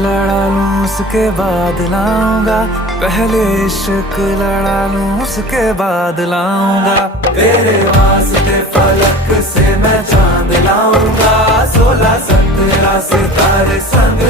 लड़ा लूं उसके बाद लाऊंगा, पहले इश्क लड़ा लूं उसके बाद लाऊंगा। तेरे वास्ते फलक से मैं चांद लाऊंगा, 16 17 सितारे संग